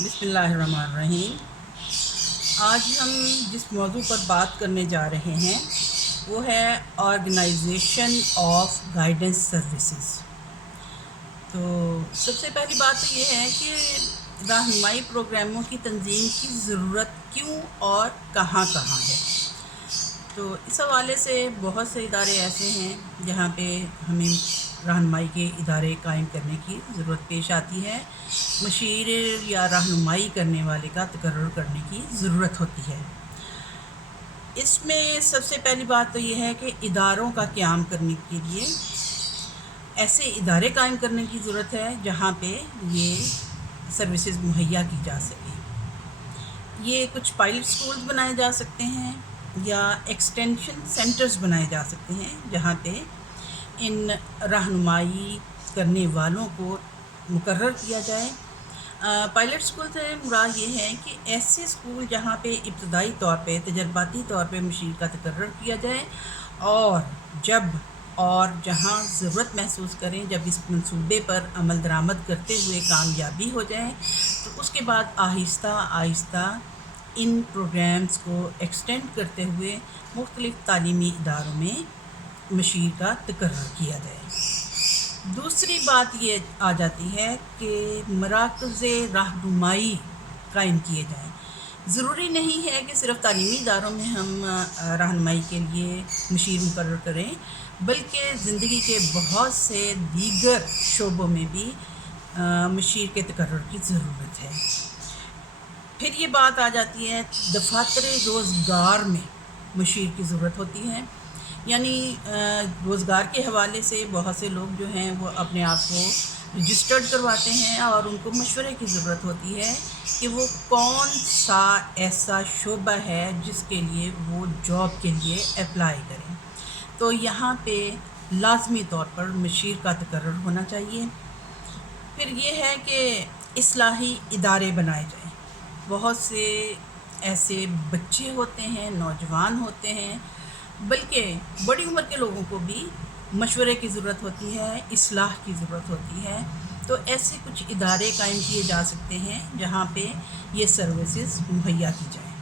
بسم اللہ الرحمن الرحیم۔ آج ہم جس موضوع پر بات کرنے جا رہے ہیں وہ ہے آرگنائزیشن آف گائیڈنس سروسز۔ تو سب سے پہلی بات تو یہ ہے کہ رہنمائی پروگراموں کی تنظیم کی ضرورت کیوں اور کہاں کہاں ہے۔ تو اس حوالے سے بہت سے ادارے ایسے ہیں جہاں پہ ہمیں رہنمائی کے ادارے قائم کرنے کی ضرورت پیش آتی ہے، مشیر یا رہنمائی کرنے والے کا تقرر کرنے کی ضرورت ہوتی ہے۔ اس میں سب سے پہلی بات تو یہ ہے کہ اداروں کا قیام کرنے کے لیے ایسے ادارے قائم کرنے کی ضرورت ہے جہاں پہ یہ سروسز مہیا کی جا سکے۔ یہ کچھ پائلٹ سکولز بنائے جا سکتے ہیں یا ایکسٹینشن سینٹرز بنائے جا سکتے ہیں جہاں پہ ان رہنمائی کرنے والوں کو مقرر کیا جائے۔ پائلٹ اسکول سے مراد یہ ہے کہ ایسے اسکول جہاں پہ ابتدائی طور پہ تجرباتی طور پہ مشیر کا تقرر کیا جائے اور جہاں ضرورت محسوس کریں، جب اس منصوبے پر عمل درآمد کرتے ہوئے کامیابی ہو جائے تو اس کے بعد آہستہ آہستہ ان پروگرامز کو ایکسٹینڈ کرتے ہوئے مختلف تعلیمی اداروں میں مشیر کا تقرر کیا جائے۔ دوسری بات یہ آ جاتی ہے کہ مراکز رہنمائی قائم کیے جائیں۔ ضروری نہیں ہے کہ صرف تعلیمی اداروں میں ہم رہنمائی کے لیے مشیر مقرر کریں، بلکہ زندگی کے بہت سے دیگر شعبوں میں بھی مشیر کے تقرر کی ضرورت ہے۔ پھر یہ بات آ جاتی ہے دفاتر روزگار میں مشیر کی ضرورت ہوتی ہے، یعنی روزگار کے حوالے سے بہت سے لوگ جو ہیں وہ اپنے آپ کو رجسٹرڈ کرواتے ہیں اور ان کو مشورے کی ضرورت ہوتی ہے کہ وہ کون سا ایسا شعبہ ہے جس کے لیے وہ جاب کے لیے اپلائی کریں۔ تو یہاں پہ لازمی طور پر مشیر کا تقرر ہونا چاہیے۔ پھر یہ ہے کہ اصلاحی ادارے بنائے جائیں۔ بہت سے ایسے بچے ہوتے ہیں، نوجوان ہوتے ہیں، بلکہ بڑی عمر کے لوگوں کو بھی مشورے کی ضرورت ہوتی ہے، اصلاح کی ضرورت ہوتی ہے۔ تو ایسے کچھ ادارے قائم کیے جا سکتے ہیں جہاں پہ یہ سروسز مہیا کی جائیں۔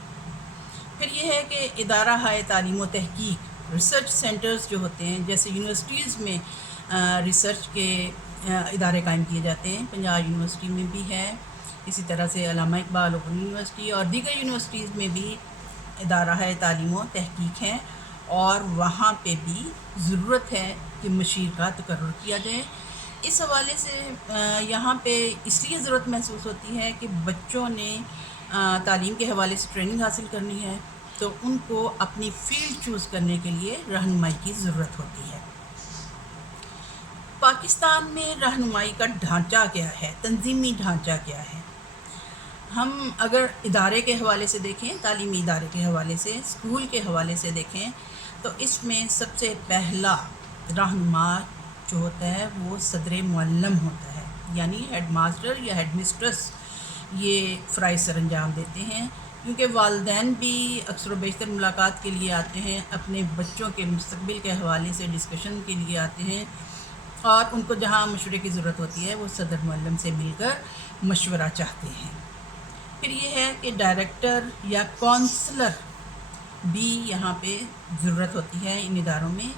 پھر یہ ہے کہ ادارہ ہائے تعلیم و تحقیق، ریسرچ سینٹرز جو ہوتے ہیں، جیسے یونیورسٹیز میں ریسرچ کے ادارے قائم کیے جاتے ہیں۔ پنجاب یونیورسٹی میں بھی ہے، اسی طرح سے علامہ اقبال اوپن یونیورسٹی اور دیگر یونیورسٹیز میں بھی ادارہ ہے تعلیم و تحقیق ہے، اور وہاں پہ بھی ضرورت ہے کہ مشیر کا تقرر کیا جائے۔ اس حوالے سے یہاں پہ اس لیے ضرورت محسوس ہوتی ہے کہ بچوں نے تعلیم کے حوالے سے ٹریننگ حاصل کرنی ہے، تو ان کو اپنی فیلڈ چوز کرنے کے لیے رہنمائی کی ضرورت ہوتی ہے۔ پاکستان میں رہنمائی کا ڈھانچہ کیا ہے، تنظیمی ڈھانچہ کیا ہے؟ ہم اگر ادارے کے حوالے سے دیکھیں، تعلیمی ادارے کے حوالے سے، اسکول کے حوالے سے دیکھیں، تو اس میں سب سے پہلا رہنما جو ہوتا ہے وہ صدر معلم ہوتا ہے، یعنی ہیڈ ماسٹر یا ہیڈ مسٹرس یہ فرائض سر انجام دیتے ہیں، کیونکہ والدین بھی اکثر و بیشتر ملاقات کے لیے آتے ہیں، اپنے بچوں کے مستقبل کے حوالے سے ڈسکشن کے لیے آتے ہیں، اور ان کو جہاں مشورے کی ضرورت ہوتی ہے وہ صدر معلم سے مل کر مشورہ چاہتے ہیں۔ پھر یہ ہے کہ ڈائریکٹر یا کونسلر بھی یہاں پہ ضرورت ہوتی ہے۔ ان اداروں میں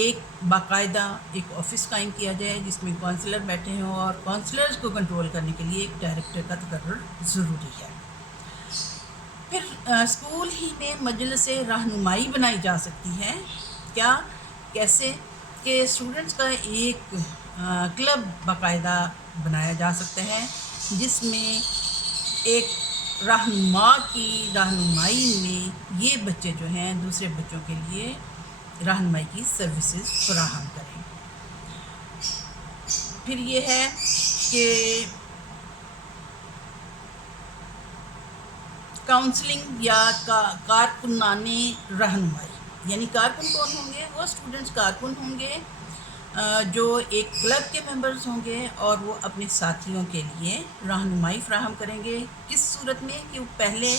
ایک باقاعدہ ایک آفس قائم کیا جائے جس میں کونسلر بیٹھے ہوں، اور کونسلرز کو کنٹرول کرنے کے لیے ایک ڈائریکٹر کا تقرر ضروری ہے۔ پھر اسکول ہی میں مجلس رہنمائی بنائی جا سکتی ہے۔ کیسے کہ اسٹوڈنٹس کا ایک کلب باقاعدہ بنایا جا سکتا ہے جس میں ایک رہنما کی رہنمائی میں یہ بچے جو ہیں دوسرے بچوں کے لیے رہنمائی کی سروسز فراہم کریں۔ پھر یہ ہے کہ کاؤنسلنگ یا کارکنانِ رہنمائی، یعنی کارکن کون ہوں گے؟ وہ اسٹوڈنٹس کارکن ہوں گے جو ایک کلب کے ممبرز ہوں گے، اور وہ اپنے ساتھیوں کے لیے رہنمائی فراہم کریں گے۔ کس صورت میں کہ پہلے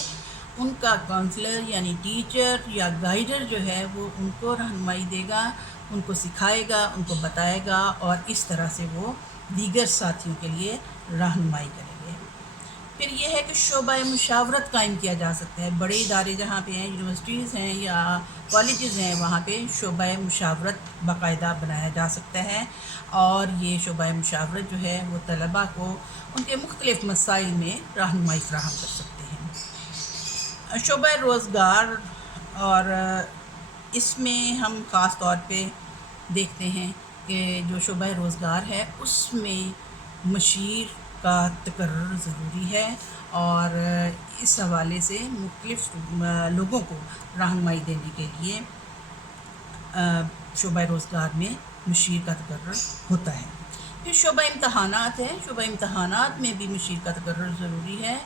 ان کا کاؤنسلر یعنی ٹیچر یا گائیڈر جو ہے وہ ان کو رہنمائی دے گا، ان کو سکھائے گا، ان کو بتائے گا، اور اس طرح سے وہ دیگر ساتھیوں کے لیے رہنمائی کریں گے۔ پھر یہ ہے کہ شعبہ مشاورت قائم کیا جا سکتا ہے. بڑے ادارے جہاں پہ ہیں، یونیورسٹیز ہیں یا کالجز ہیں، وہاں پہ شعبہ مشاورت باقاعدہ بنایا جا سکتا ہے، اور یہ شعبہ مشاورت جو ہے وہ طلباء کو ان کے مختلف مسائل میں رہنمائی فراہم کر سکتے ہیں. شعبہ روزگار، اور اس میں ہم خاص طور پہ دیکھتے ہیں کہ جو شعبہ روزگار ہے اس میں مشیر کا تقرر ضروری ہے، اور اس حوالے سے مختلف لوگوں کو رہنمائی دینے کے لیے شعبہ روزگار میں مشیر کا تقرر ہوتا ہے. پھر شعبہ امتحانات ہے. شعبہ امتحانات میں بھی مشیر کا تقرر ضروری ہے،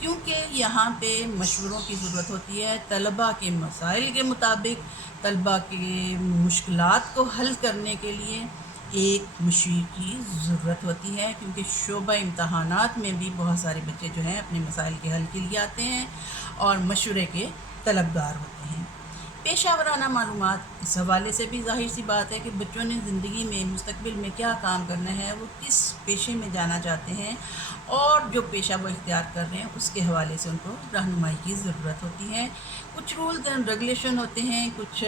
کیونکہ یہاں پہ مشوروں کی ضرورت ہوتی ہے. طلباء کے مسائل کے مطابق طلباء کے مشکلات کو حل کرنے کے لیے ایک مشیر کی ضرورت ہوتی ہے، کیونکہ شعبہ امتحانات میں بھی بہت سارے بچے جو ہیں اپنے مسائل کے حل کے لیے آتے ہیں اور مشورے کے طلبگار ہوتے ہیں. پیشہ ورانہ معلومات، اس حوالے سے بھی ظاہر سی بات ہے کہ بچوں نے زندگی میں مستقبل میں کیا کام کرنا ہے، وہ کس پیشے میں جانا چاہتے ہیں، اور جو پیشہ وہ اختیار کر رہے ہیں اس کے حوالے سے ان کو رہنمائی کی ضرورت ہوتی ہے. کچھ رولز اینڈ ریگولیشن ہوتے ہیں، کچھ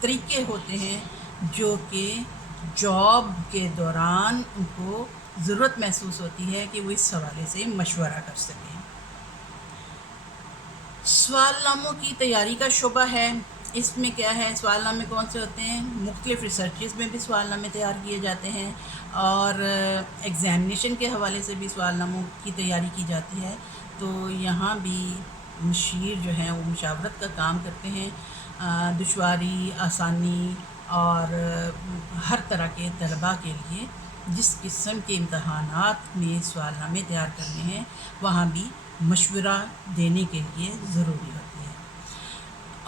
طریقے ہوتے ہیں جو کہ جاب کے دوران ان کو ضرورت محسوس ہوتی ہے کہ وہ اس حوالے سے مشورہ کر سکیں. سوال ناموں کی تیاری کا شعبہ ہے. اس میں کیا ہے، سوال نامے کون سے ہوتے ہیں؟ مختلف ریسرچز میں بھی سوال نامے تیار کیے جاتے ہیں، اور ایگزامینیشن کے حوالے سے بھی سوال ناموں کی تیاری کی جاتی ہے. تو یہاں بھی مشیر جو ہیں وہ مشاورت کا کام کرتے ہیں. دشواری، آسانی اور ہر طرح کے طلباء کے لیے جس قسم کے امتحانات میں سوال نامے تیار کرنے ہیں وہاں بھی مشورہ دینے کے لیے ضروری ہوتی ہے،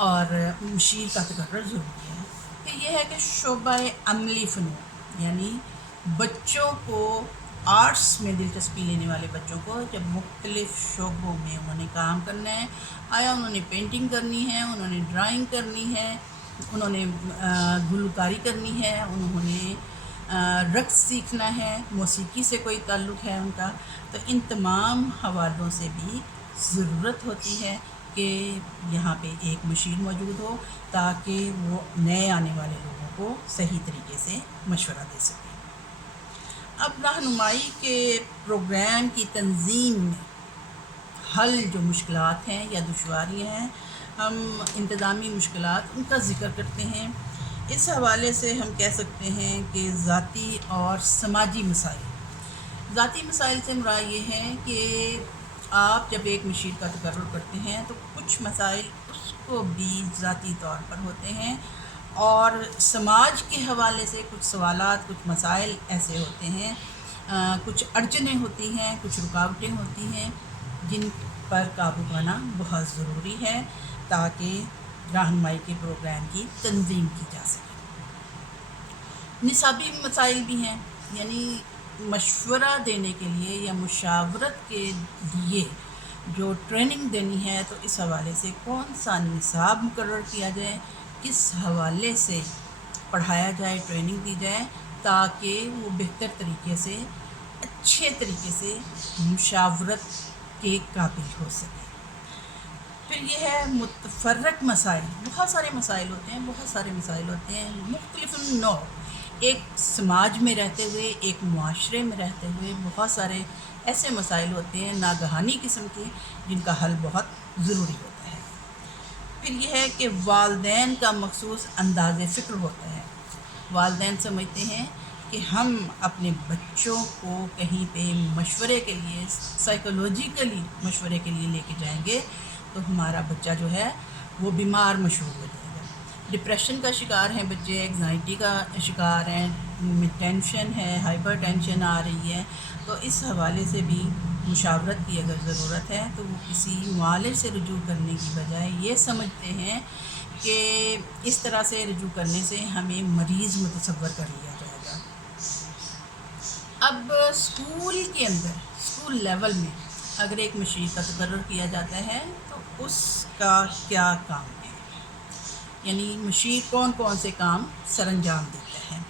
اور مشیر کا تقرر ضروری ہے. پھر یہ ہے کہ شعبہ عملی فنون، یعنی بچوں کو آرٹس میں دلچسپی لینے والے بچوں کو جب مختلف شعبوں میں انہوں نے کام کرنا ہے، آیا انہوں نے پینٹنگ کرنی ہے، انہوں نے ڈرائنگ کرنی ہے، انہوں نے گلوکاری کرنی ہے، انہوں نے رقص سیکھنا ہے، موسیقی سے کوئی تعلق ہے ان کا، تو ان تمام حوالوں سے بھی ضرورت ہوتی ہے کہ یہاں پہ ایک مشیر موجود ہو تاکہ وہ نئے آنے والے لوگوں کو صحیح طریقے سے مشورہ دے سکے. اب رہنمائی کے پروگرام کی تنظیم میں حل جو مشکلات ہیں یا دشواریاں ہیں، ہم انتظامی مشکلات ان کا ذکر کرتے ہیں. اس حوالے سے ہم کہہ سکتے ہیں کہ ذاتی اور سماجی مسائل. ذاتی مسائل سے مراد یہ ہے کہ آپ جب ایک مشیر کا تقرر کرتے ہیں تو کچھ مسائل اس کو بھی ذاتی طور پر ہوتے ہیں، اور سماج کے حوالے سے کچھ سوالات، کچھ مسائل ایسے ہوتے ہیں، کچھ اڑچنیں ہوتی ہیں، کچھ رکاوٹیں ہوتی ہیں جن پر قابو پانا بہت ضروری ہے تاکہ رہنمائی کے پروگرام کی تنظیم کی جا سکے. نصابی مسائل بھی ہیں، یعنی مشورہ دینے کے لیے یا مشاورت کے لیے جو ٹریننگ دینی ہے تو اس حوالے سے کون سا نصاب مقرر کیا جائے، کس حوالے سے پڑھایا جائے، ٹریننگ دی جائے تاکہ وہ بہتر طریقے سے، اچھے طریقے سے مشاورت کے قابل ہو سکے. پھر یہ ہے متفرق مسائل. بہت سارے مسائل ہوتے ہیں مختلف نوع. ایک سماج میں رہتے ہوئے، ایک معاشرے میں رہتے ہوئے بہت سارے ایسے مسائل ہوتے ہیں ناگہانی قسم کے جن کا حل بہت ضروری ہوتا ہے. پھر یہ ہے کہ والدین کا مخصوص انداز فکر ہوتا ہے. والدین سمجھتے ہیں کہ ہم اپنے بچوں کو کہیں پہ مشورے کے لیے، سائیکولوجیکلی مشورے کے لیے لے کے جائیں گے تو ہمارا بچہ جو ہے وہ بیمار مشہور ہو جائے گا. ڈپریشن کا شکار ہیں بچے، ایگزائٹی کا شکار ہیں، ٹینشن ہے، ہائپر ٹینشن آ رہی ہے. تو اس حوالے سے بھی مشاورت کی اگر ضرورت ہے تو وہ کسی معالج سے رجوع کرنے کی بجائے یہ سمجھتے ہیں کہ اس طرح سے رجوع کرنے سے ہمیں مریض متصور کر لیا جائے گا. اب اسکول کے اندر، اسکول لیول میں اگر ایک مشیر کا تقرر کیا جاتا ہے تو اس کا کیا کام ہے، یعنی مشیر کون کون سے کام سر انجام دیتا ہے.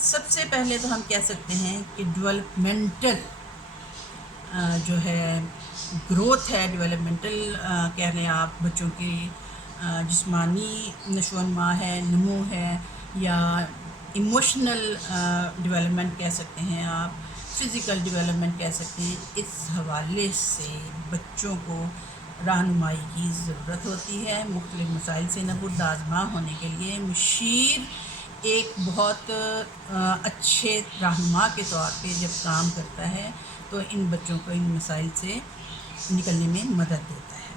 سب سے پہلے تو ہم کہہ سکتے ہیں کہ ڈیولپمنٹل جو ہے گروتھ ہے، ڈیولپمنٹل کہہ لیں آپ، بچوں کی جسمانی نشو و نما ہے، نمو ہے، یا ایموشنل ڈیولپمنٹ کہہ سکتے ہیں آپ، فزیکل ڈیولپمنٹ کہہ سکتے ہیں، اس حوالے سے بچوں کو رہنمائی کی ضرورت ہوتی ہے۔ مختلف مسائل سے نبرد آزما ہونے کے لیے مشیر ایک بہت اچھے رہنما کے طور پہ جب کام کرتا ہے تو ان بچوں کو ان مسائل سے نکلنے میں مدد دیتا ہے۔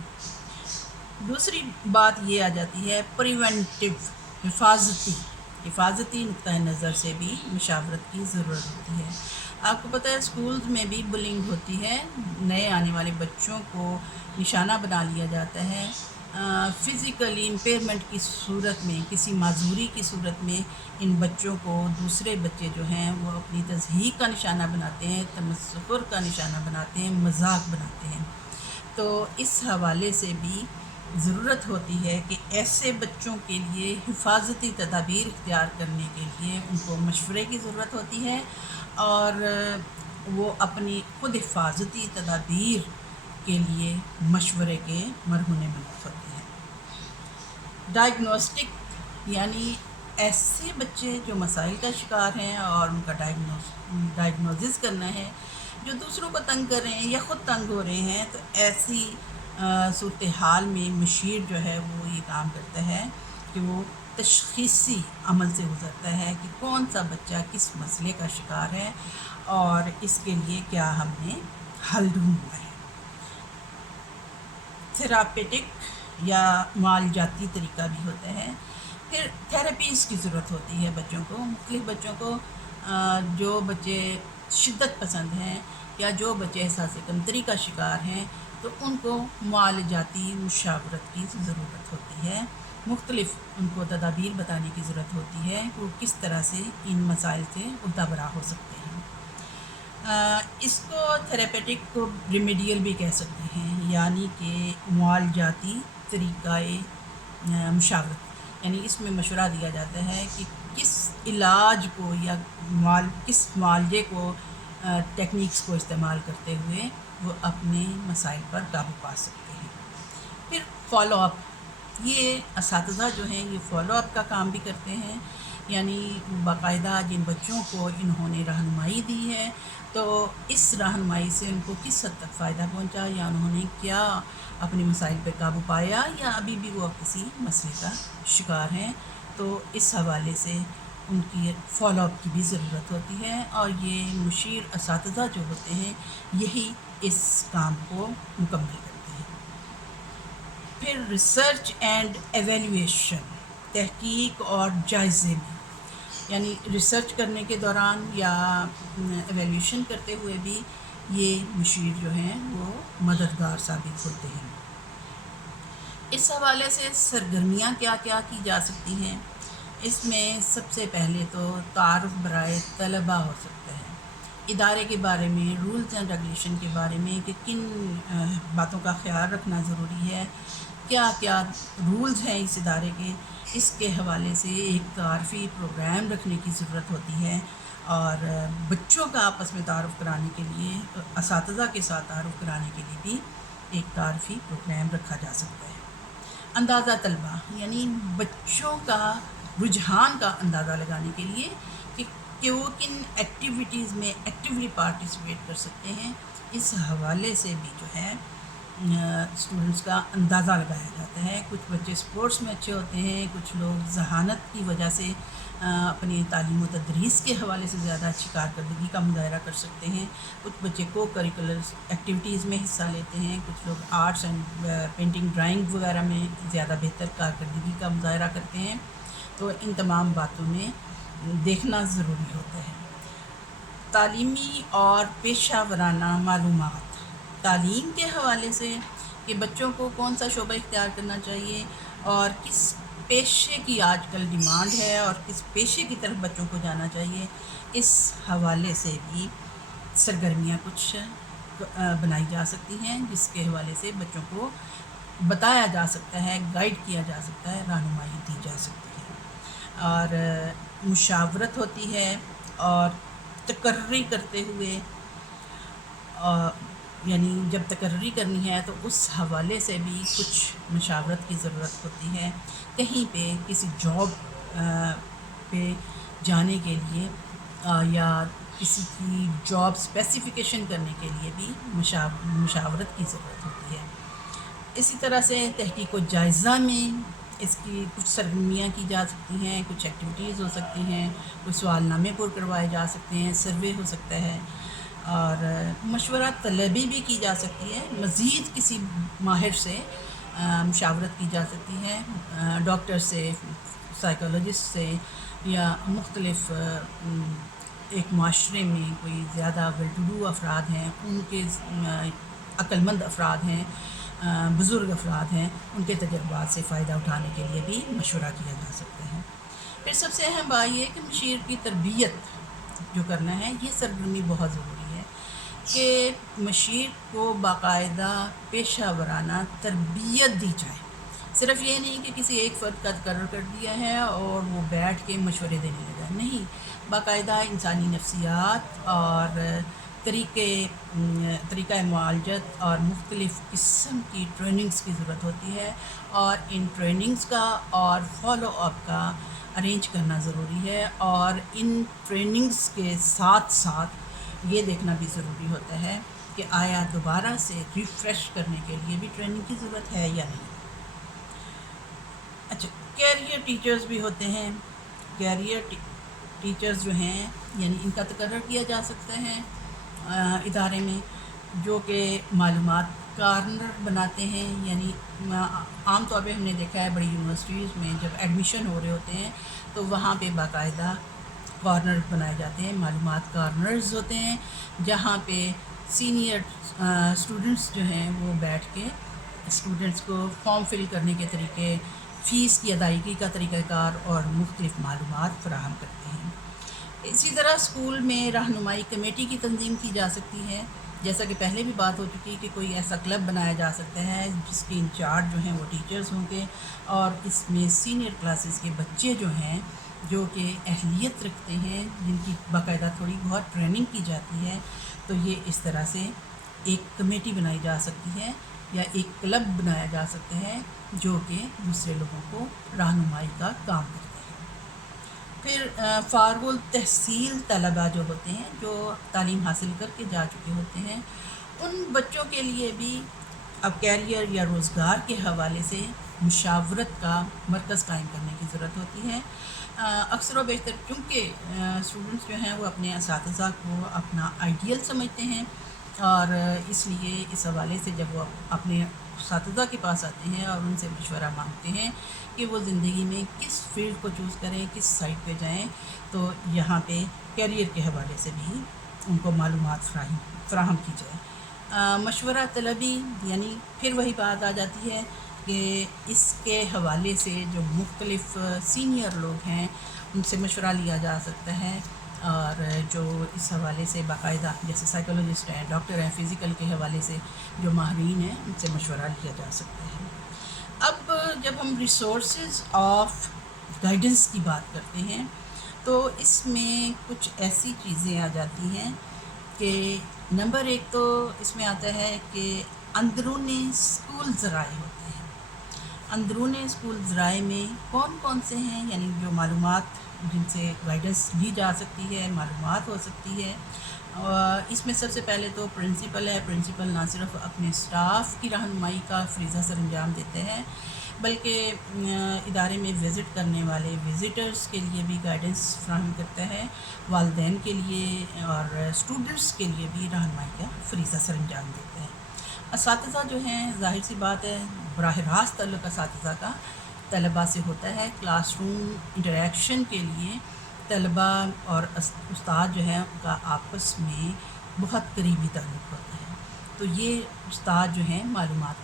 دوسری بات یہ آ جاتی ہے پریونٹیو، حفاظتی نقطہ نظر سے بھی مشاورت کی ضرورت ہوتی ہے۔ آپ کو پتہ ہے اسکولز میں بھی بلنگ ہوتی ہے، نئے آنے والے بچوں کو نشانہ بنا لیا جاتا ہے، فزیکلی امپیئرمنٹ کی صورت میں، کسی معذوری کی صورت میں ان بچوں کو دوسرے بچے جو ہیں وہ اپنی تضحیک کا نشانہ بناتے ہیں، تمسخر کا نشانہ بناتے ہیں، مذاق بناتے ہیں۔ تو اس حوالے سے بھی ضرورت ہوتی ہے کہ ایسے بچوں کے لیے حفاظتی تدابیر اختیار کرنے کے لیے ان کو مشورے کی ضرورت ہوتی ہے، اور وہ اپنی خود حفاظتی تدابیر کے لیے مشورے کے مرہون منت ہوتے ہیں۔ ڈائگنوسٹک یعنی ایسے بچے جو مسائل کا شکار ہیں اور ان کا ڈائگنوزس کرنا ہے، جو دوسروں کو تنگ کر رہے ہیں یا خود تنگ ہو رہے ہیں، تو ایسی صورتحال میں مشیر جو ہے وہ یہ کام کرتا ہے کہ وہ تشخیصی عمل سے گزرتا ہے کہ کون سا بچہ کس مسئلے کا شکار ہے اور اس کے لیے کیا ہم نے حل ڈھونڈنا ہے۔ تھراپیٹک یا معالجاتی طریقہ بھی ہوتا ہے۔ پھر تھیراپیز کی ضرورت ہوتی ہے بچوں کو، مختلف بچوں کو، جو بچے شدت پسند ہیں یا جو بچے احساس کمتری کا شکار ہیں، تو ان کو معالجاتی مشاورت کی ضرورت ہوتی ہے۔ مختلف ان کو تدابیر بتانے کی ضرورت ہوتی ہے کہ وہ کس طرح سے ان مسائل سے ابتلا ہو سکتے ہیں۔ اس کو تھراپیٹک کو ریمیڈیل بھی کہہ سکتے ہیں، یعنی کہ معالجاتی طریقہ مشاورت، یعنی اس میں مشورہ دیا جاتا ہے کہ کس علاج کو یا کس معالجے کو، ٹیکنیکس کو استعمال کرتے ہوئے وہ اپنے مسائل پر قابو پا سکتے ہیں۔ پھر فالو اپ، یہ اساتذہ جو ہیں یہ فالو اپ کا کام بھی کرتے ہیں، یعنی باقاعدہ جن بچوں کو انہوں نے رہنمائی دی ہے تو اس رہنمائی سے ان کو کس حد تک فائدہ پہنچا، یا انہوں نے کیا اپنے مسائل پہ قابو پایا، یا ابھی بھی وہ کسی مسئلے کا شکار ہیں، تو اس حوالے سے ان کی فالو اپ کی بھی ضرورت ہوتی ہے، اور یہ مشیر اساتذہ جو ہوتے ہیں یہی اس کام کو مکمل کرتے ہیں۔ پھر ریسرچ اینڈ ایویلیویشن، تحقیق اور جائزے میں، یعنی ریسرچ کرنے کے دوران یا ایویلیوشن کرتے ہوئے بھی یہ مشیر جو ہیں وہ مددگار ثابت ہوتے ہیں۔ اس حوالے سے سرگرمیاں کیا کیا کی جا سکتی ہیں، اس میں سب سے پہلے تو تعارف برائے طلبہ ہو سکتا ہے، ادارے کے بارے میں، رولز اینڈ ریگولیشن کے بارے میں کہ کن باتوں کا خیال رکھنا ضروری ہے، کیا کیا رولز ہیں اس ادارے کے، اس کے حوالے سے ایک تعارفی پروگرام رکھنے کی ضرورت ہوتی ہے، اور بچوں کا آپس میں تعارف کرانے کے لیے، اساتذہ کے ساتھ تعارف کرانے کے لیے بھی ایک تعارفی پروگرام رکھا جا سکتا ہے۔ اندازہ طلبہ، یعنی بچوں کا رجحان کا اندازہ لگانے کے لیے کہ وہ کن ایکٹیویٹیز میں ایکٹیولی پارٹیسپیٹ کر سکتے ہیں، اس حوالے سے بھی جو ہے اسٹوڈنٹس کا اندازہ لگایا جاتا ہے۔ کچھ بچے اسپورٹس میں اچھے ہوتے ہیں، کچھ لوگ ذہانت کی وجہ سے اپنی تعلیم و تدریس کے حوالے سے زیادہ اچھی کارکردگی کا مظاہرہ کر سکتے ہیں، کچھ بچے کو کریکولر ایکٹیویٹیز میں حصہ لیتے ہیں، کچھ لوگ آرٹس اینڈ پینٹنگ، ڈرائنگ وغیرہ میں زیادہ بہتر کارکردگی کا مظاہرہ کرتے ہیں، تو ان تمام باتوں میں دیکھنا ضروری ہوتا ہے۔ تعلیمی اور پیشہ ورانہ معلومات، تعلیم کے حوالے سے کہ بچوں کو کون سا شعبہ اختیار کرنا چاہیے اور کس پیشے کی آج کل ڈیمانڈ ہے اور کس پیشے کی طرف بچوں کو جانا چاہیے، اس حوالے سے بھی سرگرمیاں کچھ بنائی جا سکتی ہیں، جس کے حوالے سے بچوں کو بتایا جا سکتا ہے، گائیڈ کیا جا سکتا ہے، رہنمائی دی جا سکتی ہے، اور مشاورت ہوتی ہے، اور تقرری کرتے ہوئے یعنی جب تقرری کرنی ہے تو اس حوالے سے بھی کچھ مشاورت کی ضرورت ہوتی ہے. کہیں پہ کسی جاب پہ جانے کے لیے یا کسی کی جاب اسپیسیفیکیشن کرنے کے لیے بھی مشاورت کی ضرورت ہوتی ہے. اسی طرح سے تحقیق و جائزہ میں اس کی کچھ سرگرمیاں کی جا سکتی ہیں، کچھ ایکٹیویٹیز ہو سکتی ہیں، کچھ سوال نامے پر کروائے جا سکتے ہیں، سروے ہو سکتا ہے، اور مشورہ طلبی بھی کی جا سکتی ہے. مزید کسی ماہر سے مشاورت کی جا سکتی ہے، ڈاکٹر سے، سائیکالوجسٹ سے، یا مختلف ایک معاشرے میں کوئی زیادہ ویل ٹو ڈو افراد ہیں، ان کے عقل مند افراد ہیں، بزرگ افراد ہیں، ان کے تجربات سے فائدہ اٹھانے کے لیے بھی مشورہ کیا جا سکتا ہے. پھر سب سے اہم بات یہ ہے کہ مشیر کی تربیت جو کرنا ہے، یہ سرگرمی بہت ضروری ہے کہ مشیر کو باقاعدہ پیشہ ورانہ تربیت دی جائے. صرف یہ نہیں کہ کسی ایک فرد کا تقرر کر دیا ہے اور وہ بیٹھ کے مشورے دینے لگا، نہیں، باقاعدہ انسانی نفسیات اور طریقہ معالجت اور مختلف قسم کی ٹریننگز کی ضرورت ہوتی ہے، اور ان ٹریننگز کا اور فالو اپ کا ارینج کرنا ضروری ہے. اور ان ٹریننگز کے ساتھ ساتھ یہ دیکھنا بھی ضروری ہوتا ہے کہ آیا دوبارہ سے ریفریش کرنے کے لیے بھی ٹریننگ کی ضرورت ہے یا نہیں. اچھا، کیریئر ٹیچرز بھی ہوتے ہیں. کیریئر ٹیچرز جو ہیں، یعنی ان کا تقرر کیا جا سکتا ہے ادارے میں، جو کہ معلومات کارنر بناتے ہیں. یعنی عام طور پہ ہم نے دیکھا ہے بڑی یونیورسٹیز میں جب ایڈمیشن ہو رہے ہوتے ہیں تو وہاں پہ باقاعدہ کارنر بنائے جاتے ہیں، معلومات کارنرز ہوتے ہیں، جہاں پہ سینئر اسٹوڈنٹس جو ہیں وہ بیٹھ کے اسٹوڈنٹس کو فارم فل کرنے کے طریقے، فیس کی ادائیگی کا طریقہ کار اور مختلف معلومات فراہم کرتے ہیں. اسی طرح اسکول میں رہنمائی کمیٹی کی تنظیم کی جا سکتی ہے. جیسا کہ پہلے بھی بات ہو چکی کہ کوئی ایسا کلب بنایا جا سکتا ہے جس کے انچارج جو ہیں وہ ٹیچرز ہوں گے، اور اس میں سینئر کلاسز کے بچے جو ہیں جو کہ اہلیت رکھتے ہیں، جن کی باقاعدہ تھوڑی بہت ٹریننگ کی جاتی ہے، تو یہ اس طرح سے ایک کمیٹی بنائی جا سکتی ہے یا ایک کلب بنایا جا سکتا ہے جو کہ دوسرے لوگوں کو رہنمائی کا کام کرتے ہیں. پھر فارغ التحصیل طلباء جو ہوتے ہیں، جو تعلیم حاصل کر کے جا چکے ہوتے ہیں، ان بچوں کے لیے بھی اب کیریئر یا روزگار کے حوالے سے مشاورت کا مرکز قائم کرنے کی ضرورت ہوتی ہے. اکثر و بیشتر چونکہ اسٹوڈنٹس جو ہیں وہ اپنے اساتذہ کو اپنا آئیڈیل سمجھتے ہیں، اور اس لیے اس حوالے سے جب وہ اپنے اساتذہ کے پاس آتے ہیں اور ان سے مشورہ مانگتے ہیں کہ وہ زندگی میں کس فیلڈ کو چوز کریں، کس سائٹ پہ جائیں، تو یہاں پہ کیریئر کے حوالے سے بھی ان کو معلومات فراہم کی جائے. مشورہ طلبی، یعنی پھر وہی بات آ جاتی ہے کہ اس کے حوالے سے جو مختلف سینئر لوگ ہیں ان سے مشورہ لیا جا سکتا ہے، اور جو اس حوالے سے باقاعدہ جیسے سائیکالوجسٹ ہیں، ڈاکٹر ہیں، فزیکل کے حوالے سے جو ماہرین ہیں ان سے مشورہ لیا جا سکتا ہے. اب جب ہم ریسورسز آف گائیڈنس کی بات کرتے ہیں تو اس میں کچھ ایسی چیزیں آ جاتی ہیں کہ نمبر ایک تو اس میں آتا ہے کہ اندرون اسکول ذرائع ہوتے ہیں. اندرون اسکول ذرائع میں کون کون سے ہیں، یعنی جو معلومات جن سے گائیڈنس لی جا سکتی ہے، معلومات ہو سکتی ہے. اس میں سب سے پہلے تو پرنسپل ہے. پرنسپل نہ صرف اپنے اسٹاف کی رہنمائی کا فریضہ سر انجام دیتے ہیں، بلکہ ادارے میں وزٹ کرنے والے وزٹرز کے لیے بھی گائیڈنس فراہم کرتا ہے، والدین کے لیے اور اسٹوڈنٹس کے لیے بھی رہنمائی کا فریضہ سر انجام دیتے ہیں. اساتذہ جو ہیں، ظاہر سی بات ہے براہ راست تعلق اساتذہ کا طلباء سے ہوتا ہے. کلاس روم انٹریکشن کے لیے طلباء اور استاد جو ہیں ان کا آپس میں بہت قریبی تعلق ہوتا ہے. تو یہ استاد جو ہیں معلومات